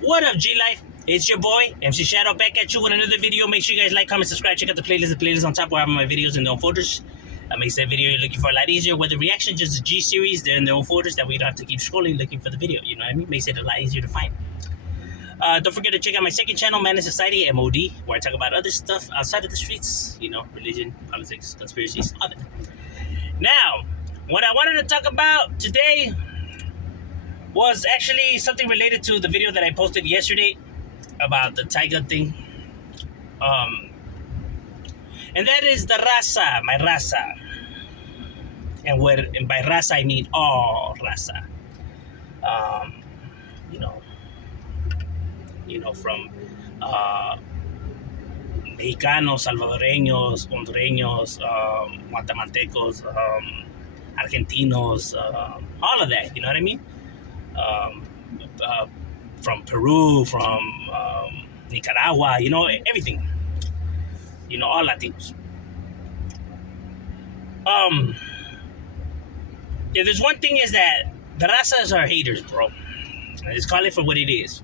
What up, G Life? It's your boy, MC Shadow, back at you with another video. Make sure you guys like, comment, subscribe, check out the playlist. The playlist on top where I have my videos in their own folders. That makes that video you're looking for a lot easier. Whether reaction, just a G series, they're in their own folders that we don't have to keep scrolling looking for the video. You know what I mean? Makes it a lot easier to find. Don't forget to check out my second channel, Man in Society, M.O.D, where I talk about other stuff outside of the streets. You know, religion, politics, conspiracies, all that. Now, what I wanted to talk about today was actually something related to the video that I posted yesterday about the tiger thing. And that is the raza, my raza. And by raza I mean all raza. You know, from Mexicanos, Salvadoreños, Hondureños, Guatemaltecos, Argentinos, all of that, you know what I mean? From Peru, from Nicaragua, you know, everything. You know, all Latinos. If there's one thing is that the razas are haters, bro. Let's call it for what it is.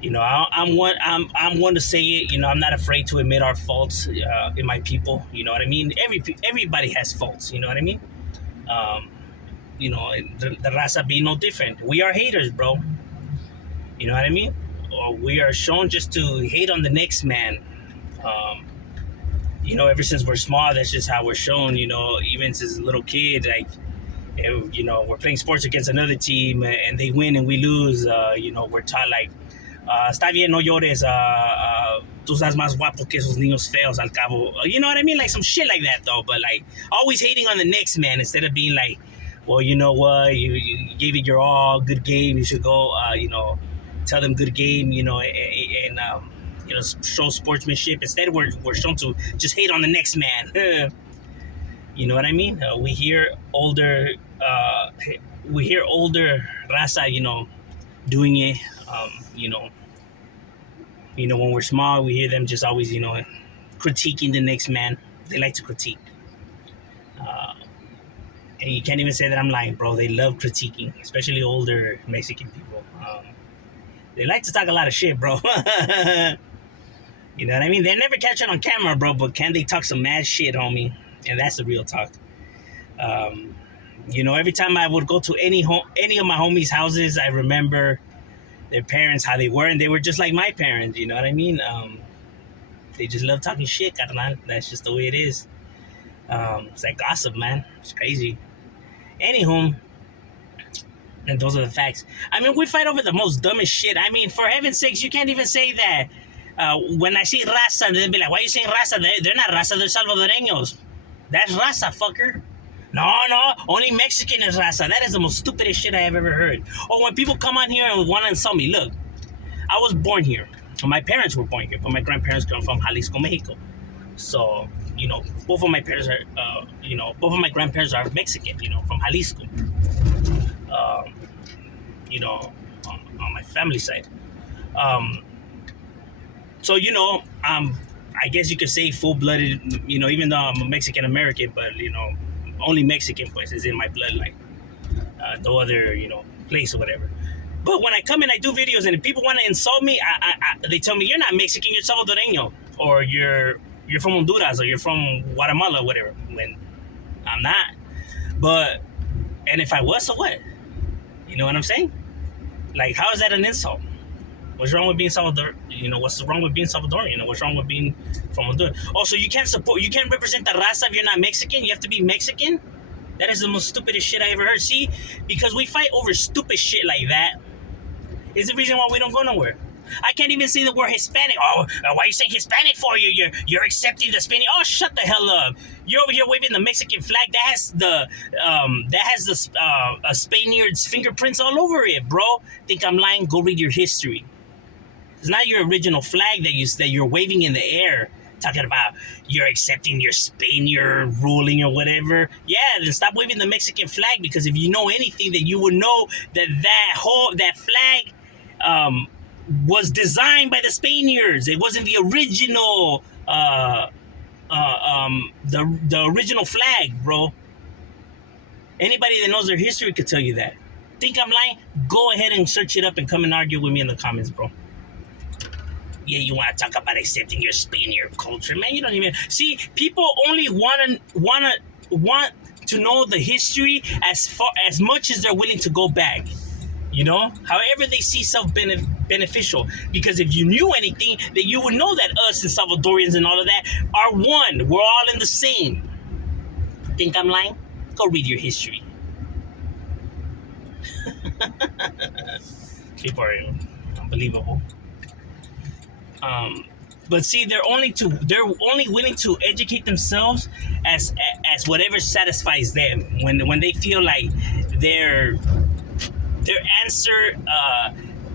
You know, I'm one to say it. You know, I'm not afraid to admit our faults in my people. You know what I mean? Everybody has faults. You know what I mean? You know, the raza be no different. We are haters, bro. You know what I mean? Or we are shown just to hate on the next man. You know, ever since we're small, that's just how we're shown. You know, even since a little kid, like, you know, we're playing sports against another team and they win and we lose. You know, we're taught like, está bien, no llores. Tú estás más guapo que esos niños feos al cabo. You know what I mean? Like some shit like that, though. But like always hating on the next man instead of being like, well, you know what? You gave it your all. Good game. You should go. You know, tell them good game. You know, and you know, show sportsmanship. Instead, we're shown to just hate on the next man. You know what I mean? We hear older raza, you know, doing it. You know, when we're small, we hear them just always, you know, critiquing the next man. They like to critique. And you can't even say that I'm lying, bro. They love critiquing, especially older Mexican people. They like to talk a lot of shit, bro. You know what I mean? They never catch it on camera, bro, but can they talk some mad shit, homie? And that's the real talk. You know, every time I would go to any of my homies' houses, I remember their parents, how they were, and they were just like my parents, you know what I mean? They just love talking shit, carnal. That's just the way it is. It's like gossip, man. It's crazy. Anywho, and those are the facts. I mean, we fight over the most dumbest shit. I mean, for heaven's sakes, you can't even say that. When I say raza, they'll be like, why are you saying raza? They're not raza, they're Salvadoreños. That's raza, fucker. No, only Mexican is raza. That is the most stupidest shit I have ever heard. Or when people come on here and want to insult me, look, I was born here. My parents were born here, but my grandparents come from Jalisco, Mexico. So, you know, both of my parents are, both of my grandparents are Mexican, you know, from Jalisco. You know, on my family side. So, you know, I guess you could say full-blooded, you know, even though I'm a Mexican-American, but, you know, only Mexican place is in my bloodline. No other, you know, place or whatever. But when I come and I do videos and if people want to insult me, they tell me, you're not Mexican, you're Salvadoreño. Or you're from Honduras or you're from Guatemala or whatever. When I'm not. But, and if I was, so what? You know what I'm saying? Like, how is that an insult? What's wrong with being Salvador? You know, what's wrong with being Salvadorian? You know, what's wrong with being from Honduras? Also, you can't represent the raza if you're not Mexican. You have to be Mexican? That is the most stupidest shit I ever heard. See, because we fight over stupid shit like that is the reason why we don't go nowhere. I can't even say the word Hispanic. Oh, why are you saying Hispanic for? You're accepting the Spanish. Oh, shut the hell up. You're over here waving the Mexican flag that has the Spaniard's fingerprints all over it, bro. Think I'm lying? Go read your history. It's not your original flag that you're waving in the air, talking about you're accepting your Spaniard ruling or whatever. Yeah, then stop waving the Mexican flag, because if you know anything, then you would know that flag was designed by the Spaniards. It wasn't the original the original flag, bro. Anybody that knows their history could tell you that. Think I'm lying? Go ahead and search it up and come and argue with me in the comments, bro. Yeah, you want to talk about accepting your Spaniard culture, man? You don't even see. People only want to know the history as much as they're willing to go back. You know, however they see beneficial. Because if you knew anything, then you would know that us and Salvadorians and all of that are one. We're all in the same. Think I'm lying? Go read your history. People are unbelievable. But see, they're only willing to educate themselves as whatever satisfies them. When they feel like their answer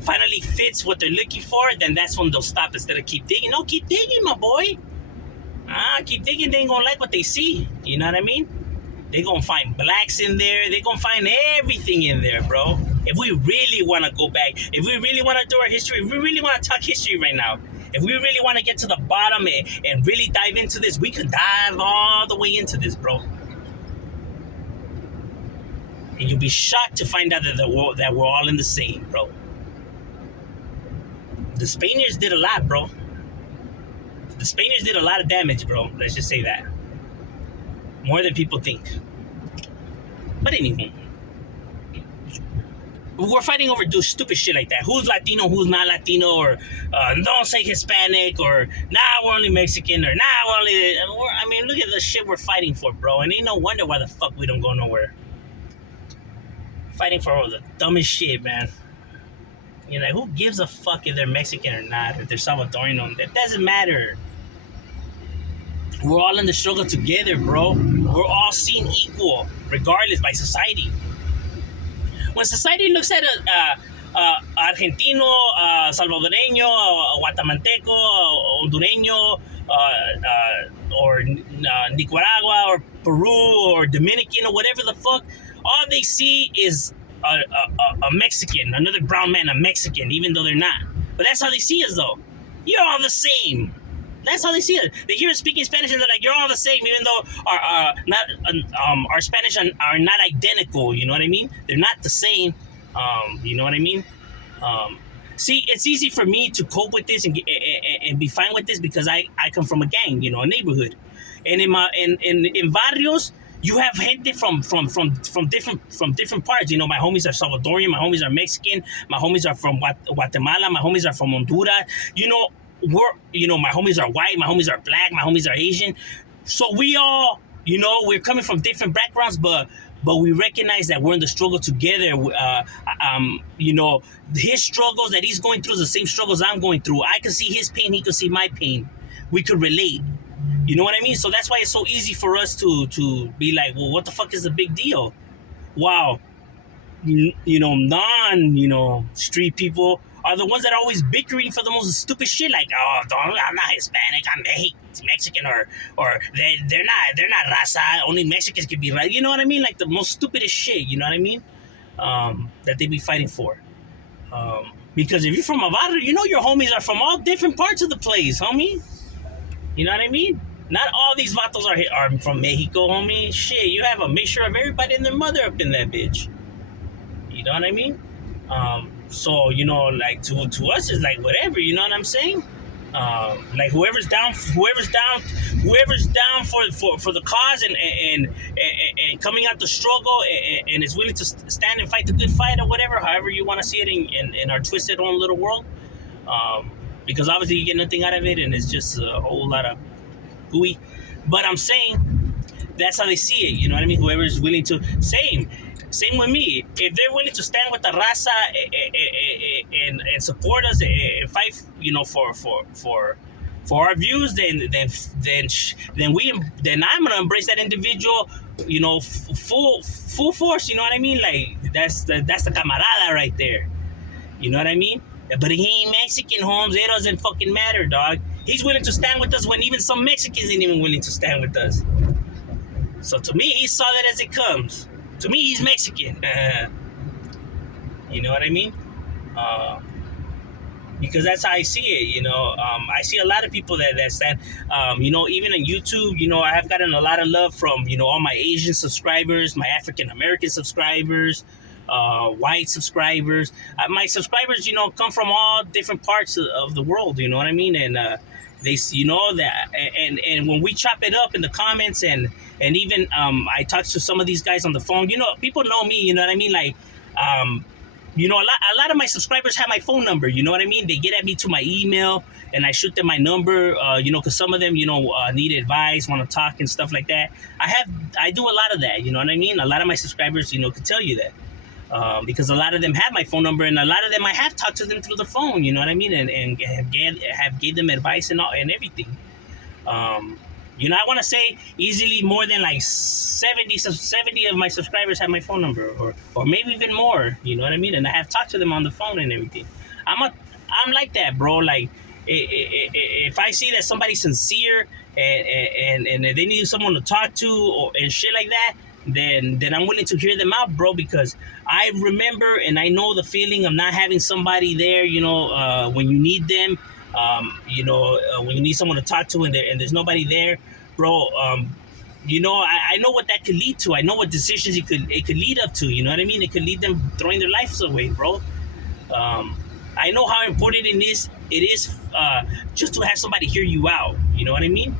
finally fits what they're looking for, then that's when they'll stop instead of keep digging. No, keep digging, my boy. Keep digging. They ain't gonna like what they see. You know what I mean? They gonna find blacks in there. They gonna find everything in there, bro. If we really want to go back, if we really want to do our history, if we really want to talk history right now, if we really want to get to the bottom and really dive into this, we could dive all the way into this, bro. And you'll be shocked to find out that we're all in the same, bro. The Spaniards did a lot, bro. The Spaniards did a lot of damage, bro. Let's just say that. More than people think. But anyway, we're fighting over stupid shit like that. Who's Latino, who's not Latino, or don't say Hispanic, or we're only Mexican, or we're only... I mean, look at the shit we're fighting for, bro. And ain't no wonder why the fuck we don't go nowhere. Fighting for all the dumbest shit, man. You know, who gives a fuck if they're Mexican or not, or they're Salvadorian? That doesn't matter. We're all in the struggle together, bro. We're all seen equal, regardless, by society. When society looks at Argentino, Salvadoreño, Guatemalteco, Hondureño, or Nicaragua, or Peru, or Dominican, or whatever the fuck, all they see is a Mexican, another brown man, a Mexican, even though they're not. But that's how they see us, though. You're all the same. That's how they see it. They hear us speaking Spanish and they're like, "You're all the same," even though our Spanish are not identical. You know what I mean? They're not the same. You know what I mean? See, it's easy for me to cope with this and be fine with this because I come from a gang, you know, a neighborhood, and in barrios. You have gente from different parts. You know, my homies are Salvadorian, my homies are Mexican, my homies are from Guatemala, my homies are from Honduras. You know, my homies are white, my homies are black, my homies are Asian. So we all, you know, we're coming from different backgrounds, but we recognize that we're in the struggle together. You know, his struggles that he's going through is the same struggles I'm going through. I can see his pain, he can see my pain. We could relate. You know what I mean? So that's why it's so easy for us to be like, well, what the fuck is the big deal? Wow. You know, street people are the ones that are always bickering for the most stupid shit. Like, oh, I'm not Hispanic, I'm Mexican, or they're not raza. Only Mexicans can be right. You know what I mean? Like the most stupidest shit. You know what I mean? That they be fighting for. Because if you're from a barrio, you know your homies are from all different parts of the place, homie. You know what I mean? Not all these vatos are from Mexico, homie. Shit, you have a mixture of everybody and their mother up in that bitch. You know what I mean? So, you know, like to us it's like whatever, you know what I'm saying? Like whoever's down for the cause and coming out the struggle and is willing to stand and fight the good fight or whatever, however you want to see it in our twisted own little world. Because obviously you get nothing out of it and it's just a whole lot of gooey. But I'm saying that's how they see it, you know what I mean? Whoever is willing to, same with me. If they're willing to stand with the raza and support us and fight, you know, for our views, then I'm gonna embrace that individual, you know, full force. You know what I mean? Like that's the camarada right there. You know what I mean? But he ain't Mexican, Holmes. It doesn't fucking matter, dog. He's willing to stand with us when even some Mexicans ain't even willing to stand with us. So to me, he's solid as it comes. To me, he's Mexican. You know what I mean? Because that's how I see it, you know. I see a lot of people that stand, you know, even on YouTube, you know, I have gotten a lot of love from, you know, all my Asian subscribers, my African American subscribers, white subscribers. My subscribers, come from all different parts of the world. You know what I mean? And they, that, and when we chop it up in the comments, and even I talk to some of these guys on the phone. People know me. You know what I mean? Like, a lot of my subscribers have my phone number. You know what I mean? They get at me to my email, and I shoot them my number. Because some of them, need advice, want to talk and stuff like that. I do a lot of that. You know what I mean? A lot of my subscribers, could tell you that. Because a lot of them have my phone number, and a lot of them I have talked to them through the phone. You know what I mean? And have gave them advice and everything. I want to say easily more than like 70 of my subscribers have my phone number, or maybe even more. You know what I mean? And I have talked to them on the phone and everything. I'm like that, bro. Like, if I see that somebody's sincere and they need someone to talk to and shit like that, then I'm willing to hear them out, bro, because I remember and I know the feeling of not having somebody there, when you need them, when you need someone to talk to and there's nobody there, bro. I know what that could lead to. I know what decisions it could lead up to. You know what I mean? It could lead them throwing their lives away, bro. I know how important it is just to have somebody hear you out. You know what I mean?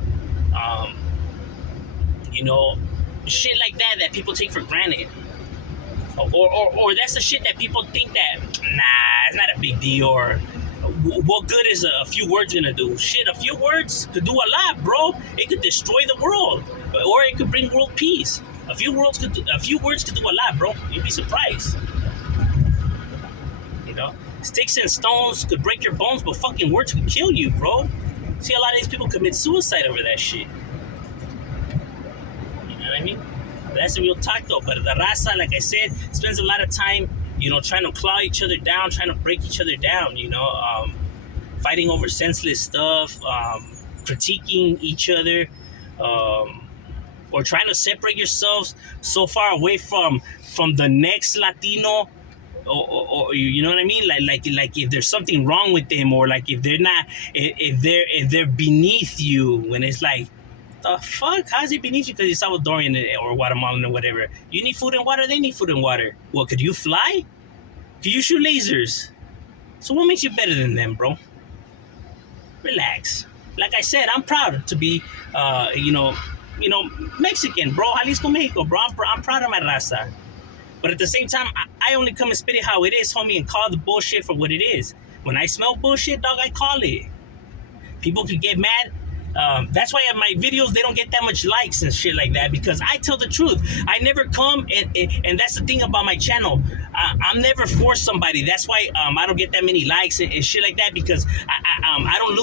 Shit like that people take for granted, or that's the shit that people think that it's not a big deal, or what good is a few words gonna do? Shit, a few words could do a lot, bro. It could destroy the world, or it could bring world peace. A few words could do a lot, bro. You'd be surprised. Sticks and stones could break your bones, but fucking words could kill you, bro. See, a lot of these people commit suicide over that shit. I mean, that's the real talk though. But the raza, like I said, spends a lot of time, trying to claw each other down, trying to break each other down, fighting over senseless stuff, critiquing each other, or trying to separate yourselves so far away from the next Latino, or you know what I mean? Like if there's something wrong with them, or like if they're not, if they're beneath you, when it's like, the fuck? How's it beneath you because you're Salvadorian or Guatemalan or whatever? You need food and water, they need food and water. Well, could you fly? Could you shoot lasers? So what makes you better than them, bro? Relax. Like I said, I'm proud to be, Mexican, bro. Jalisco, Mexico, bro. I'm proud of my raza. But at the same time, I only come and spit it how it is, homie, and call the bullshit for what it is. When I smell bullshit, dog, I call it. People could get mad. That's why my videos, they don't get that much likes and shit like that, because I tell the truth. I never come and that's the thing about my channel. I'm never for somebody. That's why I don't get that many likes and shit like that, because I don't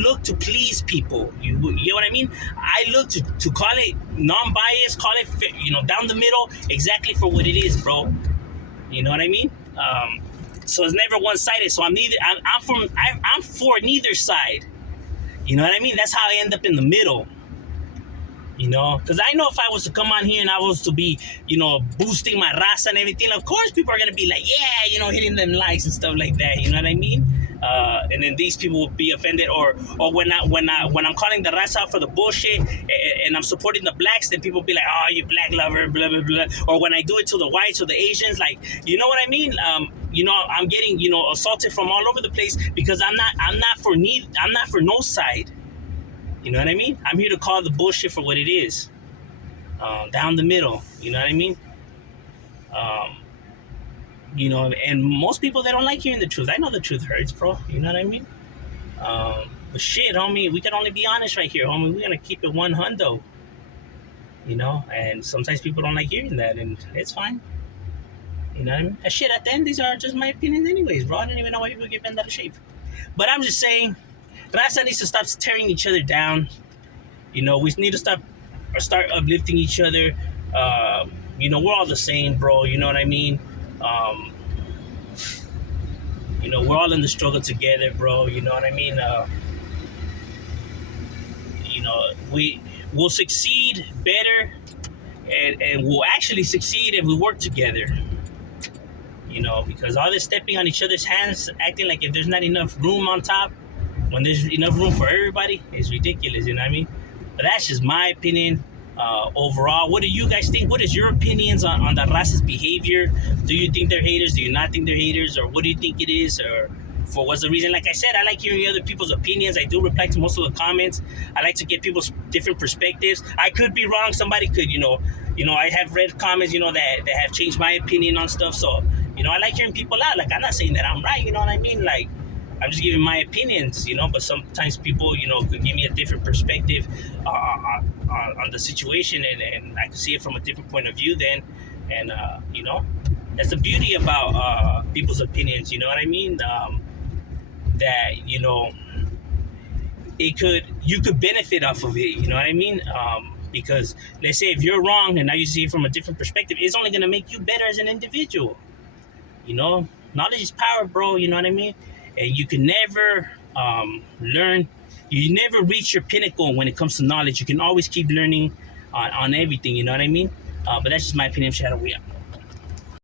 look to please people. You know what I mean? I look to call it non-biased, call it down the middle, exactly for what it is, bro. You know what I mean? So it's never one-sided. So I'm for neither side. You know what I mean? That's how I end up in the middle. Because I know if I was to come on here and I was to be, boosting my raza and everything, of course people are going to be like, yeah, hitting them likes and stuff like that. You know what I mean? And then these people will be offended, or when I'm calling the raza out for the bullshit and I'm supporting the blacks, then people will be like, oh, you black lover, blah, blah, blah. Or when I do it to the whites or the Asians, like, you know what I mean? I'm getting, assaulted from all over the place, because I'm not for no side. You know what I mean? I'm here to call the bullshit for what it is. Down the middle. You know what I mean? And most people, they don't like hearing the truth. I know the truth hurts, bro. You know what I mean? But shit, homie, we can only be honest right here, homie. We're gonna keep it 100. And sometimes people don't like hearing that, and it's fine. You know what I mean? And shit, at the end, these are just my opinions anyways, bro. I don't even know why people get bent out of shape. But I'm just saying, raza needs to stop tearing each other down. We need to start uplifting each other. We're all the same, bro. You know what I mean? We're all in the struggle together, bro. You know what I mean? We'll succeed better, and we'll actually succeed if we work together. Because all this stepping on each other's hands, acting like if there's not enough room on top, when there's enough room for everybody, is ridiculous, you know what I mean? But that's just my opinion. overall. What do you guys think? What is your opinions on the raza's behavior? Do you think they're haters? Do you not think they're haters? Or what do you think it is? Or for what's the reason? Like I said, I like hearing other people's opinions. I do reply to most of the comments. I like to get people's different perspectives. I could be wrong. Somebody could, I have read comments, that have changed my opinion on stuff. So, I like hearing people out. Like, I'm not saying that I'm right, you know what I mean? Like, I'm just giving my opinions, but sometimes people, could give me a different perspective on the situation, and I can see it from a different point of view then. And, that's the beauty about people's opinions, you know what I mean? That, you could benefit off of it, you know what I mean? Because let's say if you're wrong and now you see it from a different perspective, it's only going to make you better as an individual. Knowledge is power, bro. You know what I mean? And you can never learn. You never reach your pinnacle when it comes to knowledge. You can always keep learning on everything. You know what I mean? But that's just my opinion. Shadow, we are.